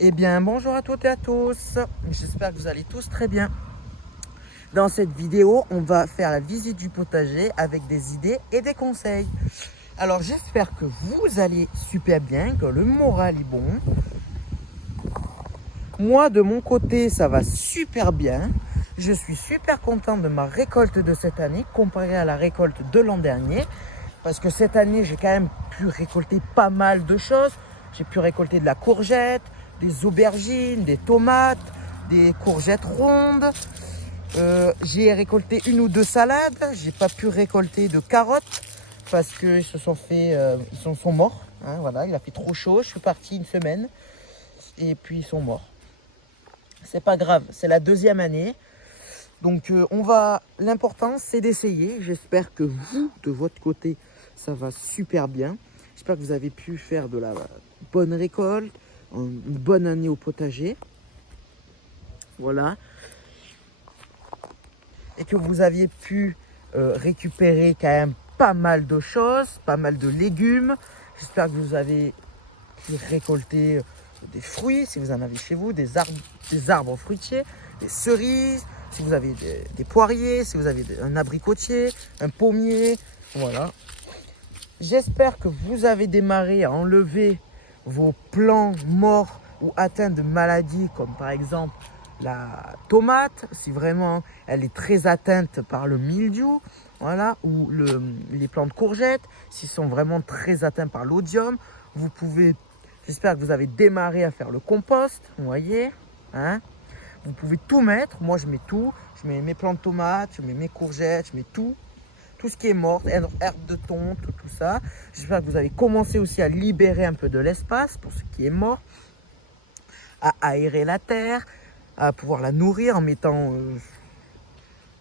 Eh bien, bonjour à toutes et à tous. J'espère que vous allez tous très bien. Dans cette vidéo, on va faire la visite du potager avec des idées et des conseils. Alors, j'espère que vous allez super bien, que le moral est bon. Moi, de mon côté, ça va super bien. Je suis super content de ma récolte de cette année comparée à la récolte de l'an dernier. Parce que cette année, j'ai quand même pu récolter pas mal de choses. J'ai pu récolter de la courgette, des aubergines, des tomates, des courgettes rondes. J'ai récolté une ou deux salades. J'ai pas pu récolter de carottes parce qu'ils se sont fait, ils sont morts. Hein, voilà, il a fait trop chaud. Je suis parti une semaine et puis ils sont morts. C'est pas grave, c'est la deuxième année. Donc l'important c'est d'essayer. J'espère que vous, de votre côté, ça va super bien. J'espère que vous avez pu faire de la bonne récolte, une bonne année au potager. Voilà. Et que vous aviez pu récupérer quand même pas mal de choses, pas mal de légumes. J'espère que vous avez pu récolter des fruits, si vous en avez chez vous, des arbres fruitiers, des cerises, si vous avez des poiriers, si vous avez un abricotier, un pommier, voilà. J'espère que vous avez démarré à enlever vos plants morts ou atteints de maladies, comme par exemple la tomate, si vraiment elle est très atteinte par le mildiou, voilà, ou les plants de courgettes, s'ils sont vraiment très atteints par l'oïdium, vous pouvez, j'espère que vous avez démarré à faire le compost, vous voyez, hein. Vous pouvez tout mettre, moi je mets tout, je mets mes plants de tomates, je mets mes courgettes, je mets tout ce qui est mort, herbes de tonte, tout ça. J'espère que vous avez commencé aussi à libérer un peu de l'espace pour ce qui est mort, à aérer la terre, à pouvoir la nourrir en mettant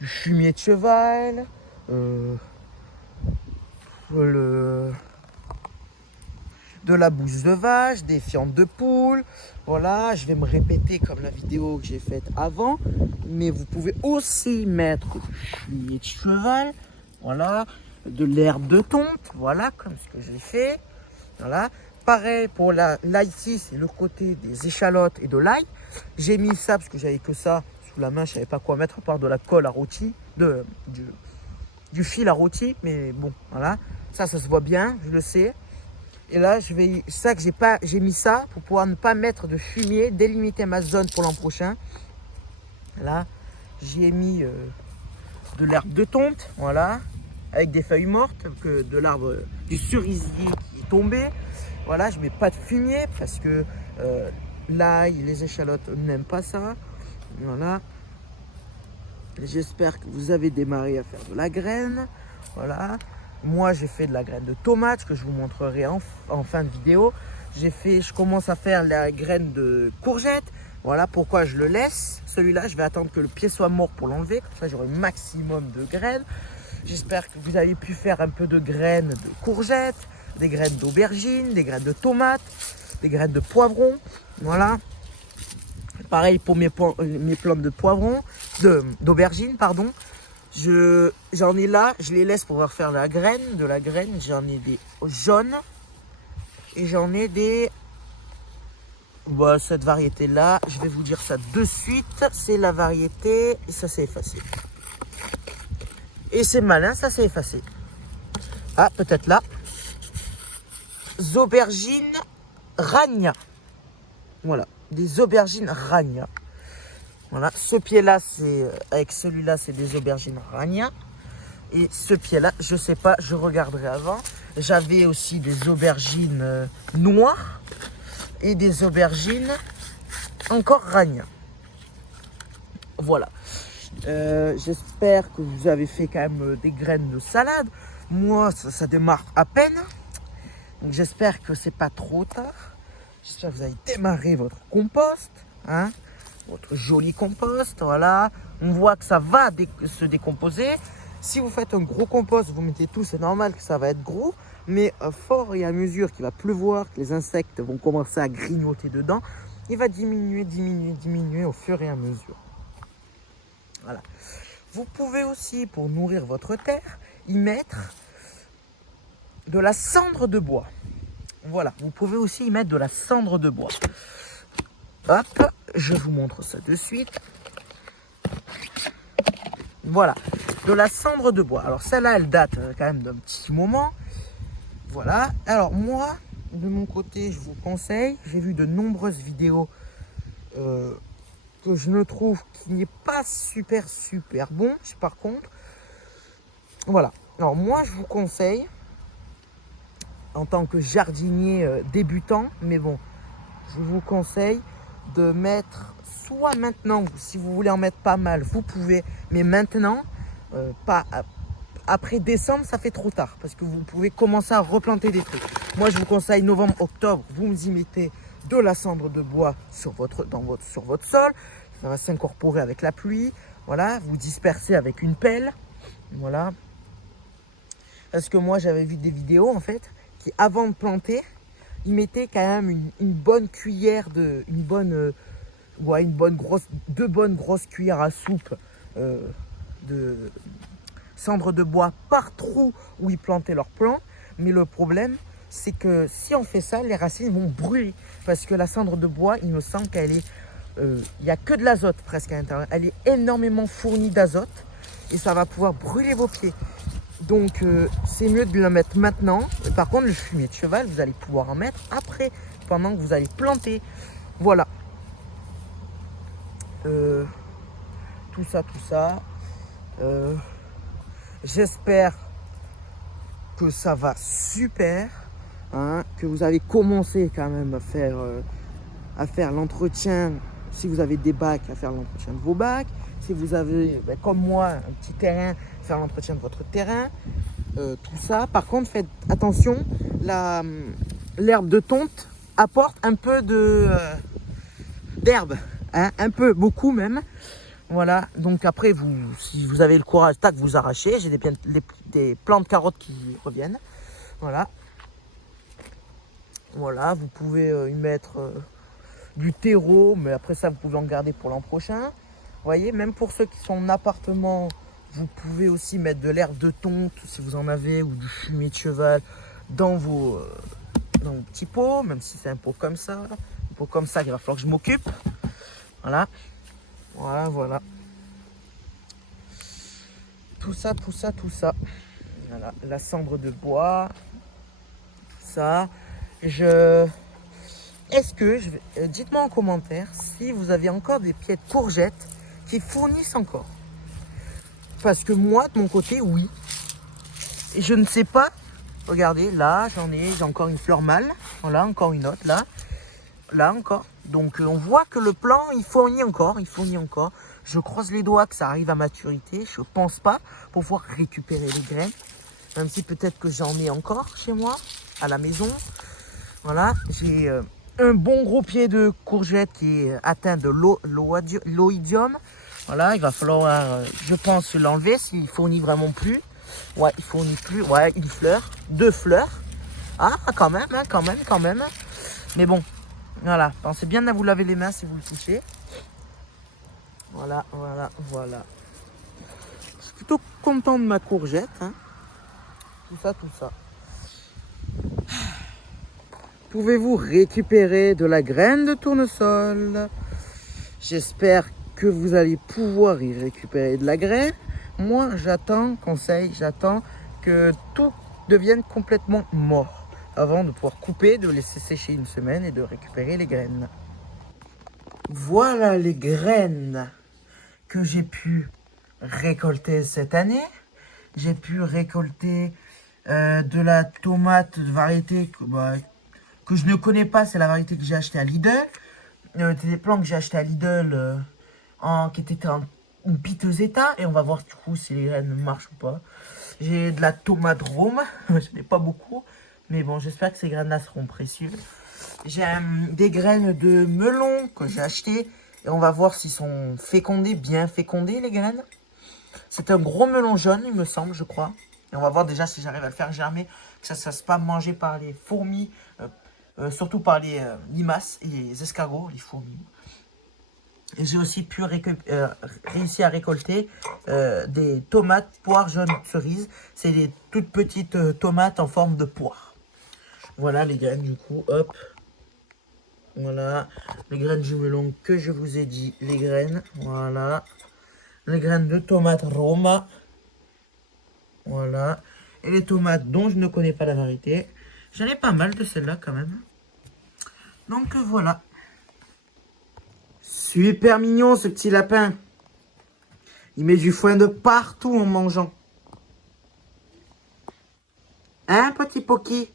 du fumier de cheval, de la bouse de vache, des fientes de poule. Voilà, je vais me répéter comme la vidéo que j'ai faite avant, mais vous pouvez aussi mettre du fumier de cheval, voilà, de l'herbe de tonte, voilà, comme ce que j'ai fait. Voilà. Pareil pour l'ail ici, c'est le côté des échalotes et de l'ail. J'ai mis ça parce que j'avais que ça sous la main, je savais pas quoi mettre à part de la colle à rôti, du fil à rôti, mais bon, voilà, ça se voit bien, je le sais. Et là, j'ai mis ça pour pouvoir ne pas mettre de fumier, délimiter ma zone pour l'an prochain. Là, j'ai mis de l'herbe de tonte, voilà, avec des feuilles mortes, de l'arbre du cerisier qui est tombé. Voilà, je mets pas de fumier parce que l'ail, les échalotes n'aiment pas ça. Voilà. J'espère que vous avez démarré à faire de la graine. Voilà. Moi, j'ai fait de la graine de tomate que je vous montrerai en fin de vidéo. Je commence à faire la graine de courgette. Voilà pourquoi je le laisse. Celui-là, je vais attendre que le pied soit mort pour l'enlever. Comme ça, j'aurai le maximum de graines. J'espère que vous avez pu faire un peu de graines de courgettes, des graines d'aubergines, des graines de tomates, des graines de poivrons. Voilà. Pareil pour mes plantes de poivrons, d'aubergines, pardon. J'en ai là, je les laisse pour pouvoir faire la graine. De la graine, j'en ai des jaunes et j'en ai des... Bah, cette variété-là, je vais vous dire ça de suite. C'est la variété... Et ça s'est effacé. Et c'est malin, ça s'est effacé. Ah, peut-être là. Aubergines Ragna. Voilà, des aubergines Ragna. Voilà, ce pied-là, avec celui-là, c'est des aubergines Ragna. Et ce pied-là, je sais pas, je regarderai avant. J'avais aussi des aubergines noires et des aubergines encore Ragna. Voilà. J'espère que vous avez fait quand même des graines de salade. Moi, ça démarre à peine. Donc j'espère que c'est pas trop tard. J'espère que vous avez démarré votre compost, hein, votre joli compost, voilà. On voit que ça va se décomposer. Si vous faites un gros compost, vous mettez tout, c'est normal que ça va être gros. Mais fort et à mesure qu'il va pleuvoir, que les insectes vont commencer à grignoter dedans, il va diminuer au fur et à mesure. Voilà. Vous pouvez aussi, pour nourrir votre terre, y mettre de la cendre de bois. Voilà, vous pouvez aussi y mettre de la cendre de bois. Hop, je vous montre ça de suite. Voilà, de la cendre de bois. Alors celle-là, elle date quand même d'un petit moment. Voilà, alors moi, de mon côté, je vous conseille, j'ai vu de nombreuses vidéos que je ne trouve qui n'est pas super bon, par contre. Voilà, alors moi, je vous conseille, en tant que jardinier débutant, mais bon, je vous conseille de mettre, soit maintenant, si vous voulez en mettre pas mal, vous pouvez, mais maintenant, pas après décembre, ça fait trop tard, parce que vous pouvez commencer à replanter des trucs. Moi, je vous conseille novembre, octobre, vous y mettez de la cendre de bois sur votre sol, ça va s'incorporer avec la pluie, voilà, vous dispersez avec une pelle, voilà. Parce que moi, j'avais vu des vidéos, en fait, qui, avant de planter, ils mettaient quand même une bonne cuillère deux bonnes grosses cuillères à soupe de cendre de bois par trou où ils plantaient leurs plants. Mais le problème, c'est que si on fait ça, les racines vont brûler. Parce que la cendre de bois, il me semble qu'elle est... il n'y a que de l'azote presque à l'intérieur. Elle est énormément fournie d'azote et ça va pouvoir brûler vos pieds. Donc, c'est mieux de la mettre maintenant. Par contre, le fumier de cheval, vous allez pouvoir en mettre après, pendant que vous allez planter. Voilà. Tout ça. J'espère que ça va super. Hein, que vous avez commencé quand même à faire l'entretien. Si vous avez des bacs, à faire l'entretien de vos bacs. Si vous avez, comme moi, un petit terrain, faire l'entretien de votre terrain, tout ça. Par contre, faites attention, l'herbe de tonte apporte un peu d'herbe, hein, un peu, beaucoup même. Voilà, donc après, si vous avez le courage, tac, vous arrachez. J'ai des plants de carottes qui reviennent. Voilà. Voilà, vous pouvez y mettre du terreau, mais après ça, vous pouvez en garder pour l'an prochain. Vous voyez, même pour ceux qui sont en appartement, vous pouvez aussi mettre de l'herbe de tonte, si vous en avez, ou du fumier de cheval dans vos petits pots, même si c'est un pot comme ça. Un pot comme ça, il va falloir que je m'occupe. Voilà. Voilà. Tout ça. Voilà, la cendre de bois, tout ça. Dites-moi en commentaire si vous avez encore des pieds de courgettes qui fournissent encore. Parce que moi, de mon côté, oui. Et je ne sais pas. Regardez, là, j'ai encore une fleur mâle. Voilà, encore une autre, là. Là, encore. Donc, on voit que le plant, il fournit encore. Je croise les doigts que ça arrive à maturité. Je pense pas pouvoir récupérer les graines. Même si peut-être que j'en ai encore chez moi, à la maison. Voilà, j'ai un bon gros pied de courgette qui est atteint de l'oïdium. Voilà, il va falloir, je pense, l'enlever s'il fournit vraiment plus. Ouais, il fournit plus. Ouais, une fleur, 2 fleurs. Ah, quand même. Mais bon, voilà. Pensez bien à vous laver les mains si vous le touchez. Voilà. Je suis plutôt content de ma courgette. Hein. Tout ça. Pouvez-vous récupérer de la graine de tournesol? J'espère que vous allez pouvoir y récupérer de la graine. Moi, j'attends que tout devienne complètement mort avant de pouvoir couper, de laisser sécher une semaine et de récupérer les graines. Voilà les graines que j'ai pu récolter cette année. J'ai pu récolter de la tomate de variété que je ne connais pas, c'est la variété que j'ai achetée à Lidl. C'est des plants que j'ai achetés à Lidl qui étaient en piteux état. Et on va voir du coup si les graines marchent ou pas. J'ai de la tomate rome, je n'ai pas beaucoup. Mais bon, j'espère que ces graines-là seront précieuses. J'ai des graines de melon que j'ai achetées. Et on va voir s'ils sont fécondés, bien fécondés les graines. C'est un gros melon jaune, il me semble, je crois. Et on va voir déjà si j'arrive à le faire germer. Que ça ne se fasse pas manger par les fourmis. Surtout par les limaces et les escargots, les fourmis. Et j'ai aussi pu réussir à récolter des tomates poires jaunes cerises. C'est des toutes petites tomates en forme de poire. Voilà les graines du coup, hop. Voilà. Les graines du melon que je vous ai dit. Les graines. Voilà. Les graines de tomates Roma. Voilà. Et les tomates dont je ne connais pas la variété. J'en ai pas mal de celles-là quand même. Donc voilà. Super mignon ce petit lapin. Il met du foin de partout en mangeant. Hein, petit Poki?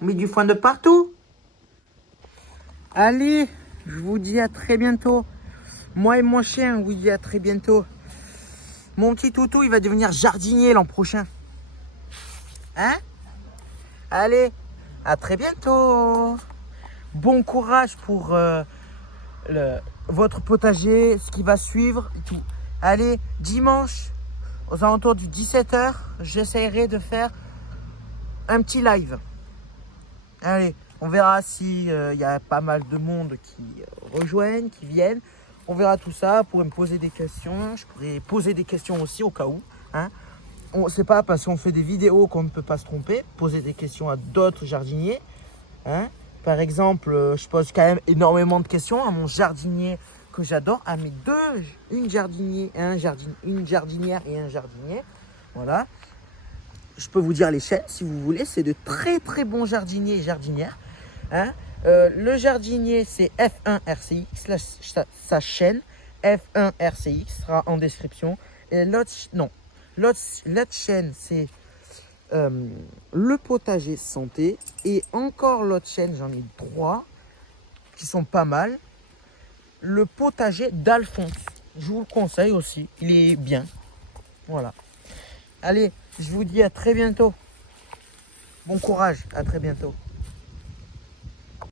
On met du foin de partout? Allez, je vous dis à très bientôt. Moi et mon chien, on vous dit à très bientôt. Mon petit toutou, il va devenir jardinier l'an prochain. Hein? Allez, à très bientôt. Bon courage pour votre potager, ce qui va suivre et tout. Allez, dimanche, aux alentours du 17h, j'essaierai de faire un petit live. Allez, on verra si y a pas mal de monde qui rejoignent, qui viennent. On verra tout ça. Vous pourrez me poser des questions. Je pourrais poser des questions aussi au cas où. Hein. C'est pas parce qu'on fait des vidéos qu'on ne peut pas se tromper. Poser des questions à d'autres jardiniers. Hein. Par exemple, je pose quand même énormément de questions à mon jardinier que j'adore, à mes deux, une jardinière et un jardinier. Voilà. Je peux vous dire les chaînes si vous voulez. C'est de très très bons jardiniers et jardinières. Hein. Le jardinier, c'est F1RCX. Sa chaîne F1RCX sera en description. Et l'autre chaîne, c'est le potager santé. Et encore l'autre chaîne, j'en ai 3 qui sont pas mal. Le potager d'Alphonse. Je vous le conseille aussi. Il est bien. Voilà. Allez, je vous dis à très bientôt. Bon courage. À très bientôt.